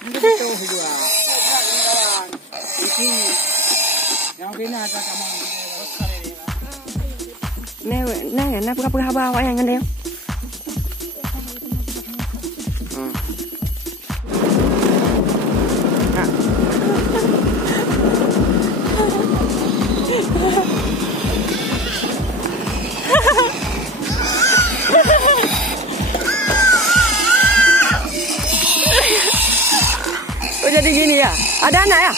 Itu juga. Ini yang kena ada kamu. Nah, pura-pura bawa yang ada. Oh jadi gini ya? Ada anak ya?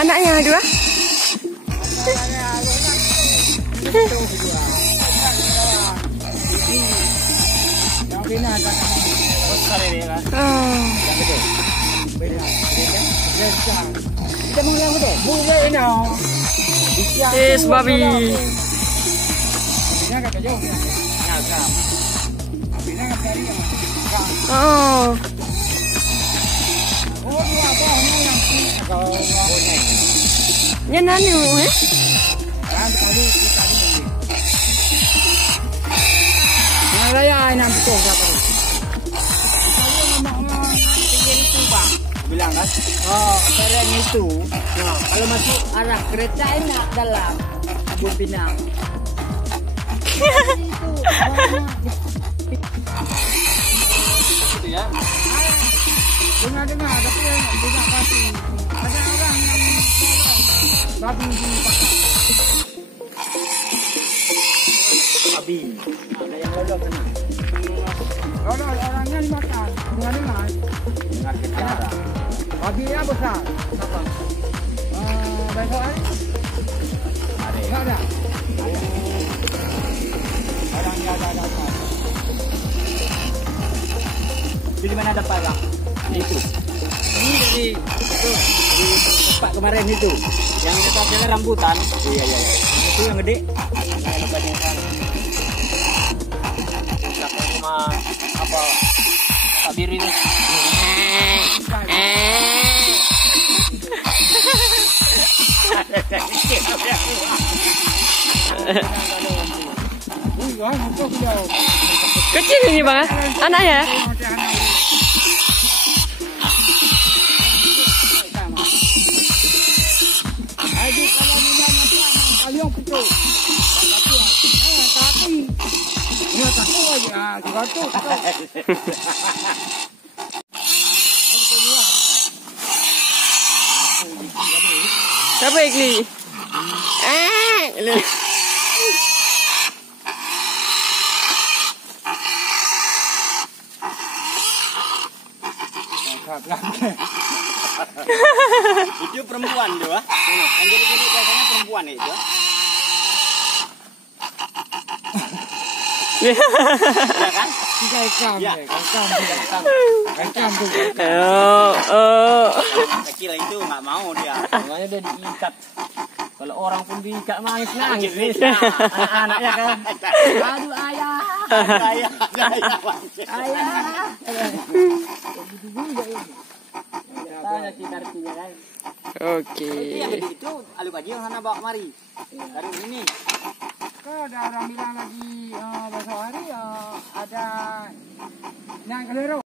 Anaknya dua? Itu juga. Yang kena ada kamu. Kita mau yang betul. Mulai now. Yes, babi. Ini agak jauh ya. Nah, ini agak dari yang. Oh. Oh, dua apa yang kalau Yan nani mo eh? kan tadi yang raya ini betul siapa? Bilang kan? Oh, keren itu. Nah, kalau masuk arah kereta enak dalam Kebun Pinang. Itu ya. Dengar, tapi tidak pasti. Ada orang yang babi di babi. Ada yang lolos sana. Lolos orangnya dimakan. Dengar. Dengar kita. Babinya besar. Berapa? Besok hari? Nggak ada. Orangnya ada. Di mana ada palang? Itu. Ini dari tempat kemarin itu. Yang dekat jalan rambutan. Iya. Itu yang gede. Yang banyak kan. Sama apa? Tabir ini. Kecil ini bang, anak ya? Siapa ini? Itu perempuan tuh, yang jadi biasanya perempuan itu. Ya kan? Rekam tuh. Kecil itu nggak mau dia. Makanya dia diikat. Kalau orang pun diikat nangis bisa. Anak-anaknya kan. Aduh ayah. Tanya artinya kan. Oke. Itu aluk aja yang sana bawa kemari. Dari ini. Kalau ada orang bilang lagi besok hari ada yang keliru.